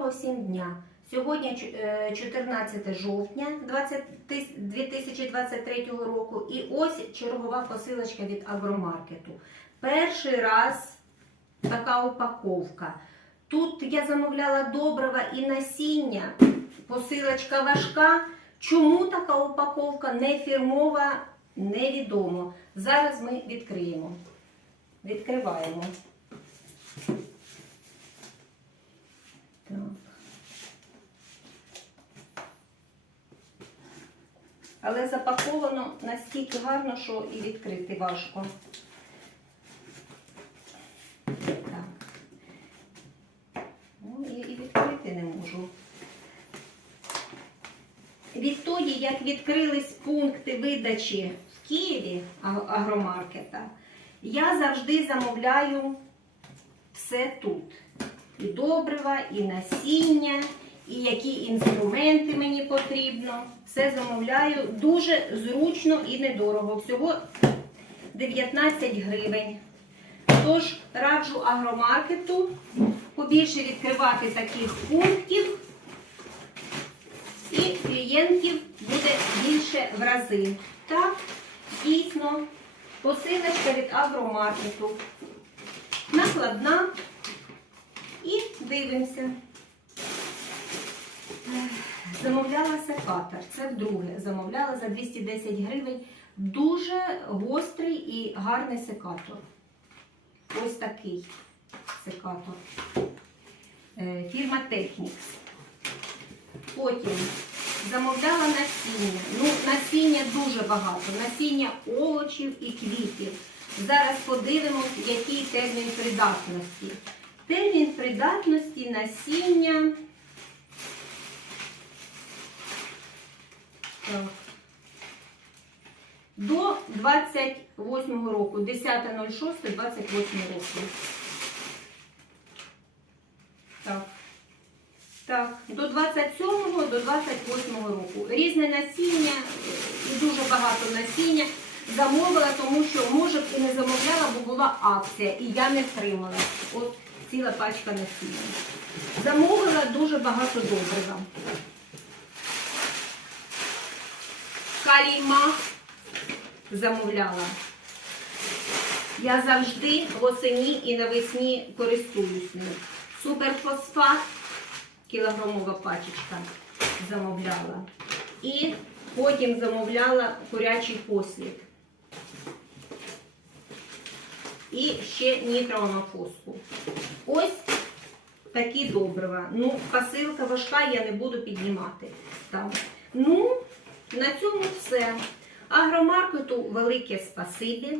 Доброго всім дня! Сьогодні е, 14 жовтня 2023 року і ось чергова посилочка від агромаркету. Перший раз така упаковка. Тут я замовляла добрива і насіння. Посилочка важка. Чому така упаковка не фірмова, невідомо. Зараз ми відкриємо. Відкриваємо. Але запаковано настільки гарно, що і відкрити важко. Так. Ну, і, і відкрити не можу. Відтоді, як відкрились пункти видачі в Києві агромаркета, я завжди замовляю все тут. І добрива, і насіння, і які інструменти мені потрібно. Все замовляю дуже зручно і недорого. Всього 19 гривень. Тож раджу агромаркету побільше відкривати таких пунктів, і клієнтів буде більше в рази. Так, дійсно, посилочка від агромаркету. Накладна. І дивимося. Замовляла секатор. Це вдруге. Замовляла за 210 гривень. Дуже гострий і гарний секатор. Ось такий секатор. Е, Фірма Technics. Потім замовляла насіння. Ну, насіння дуже багато. Насіння овочів і квітів. Зараз подивимось, який термін придатності. Термін придатності насіння. До 28 року, 10.06, 28 року. Так. Так, до 27-го, до 28-го року. Різне насіння е, і дуже багато насіння замовила, тому що, може і не замовляла, бо була акція, і я не втримала. От ціла пачка насіння. Замовила дуже багато добрива. Калійма замовляла. Я завжди восені і навесні користуюсь ним. Суперфосфат, кілограмова пачечка замовляла. І потім замовляла курячий послід. І ще нітроамофоску. Ось такі добрива. Ну, посилка важка, я не буду піднімати. Там. Ну, на цьому все. Агромаркету велике спасибі.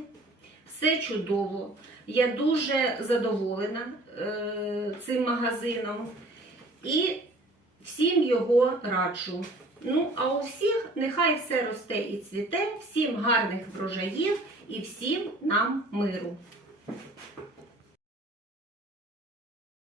Все чудово. Я дуже задоволена е, цим магазином. І всім його раджу. Ну, а у всіх нехай все росте і цвіте, всім гарних врожаїв і всім нам миру.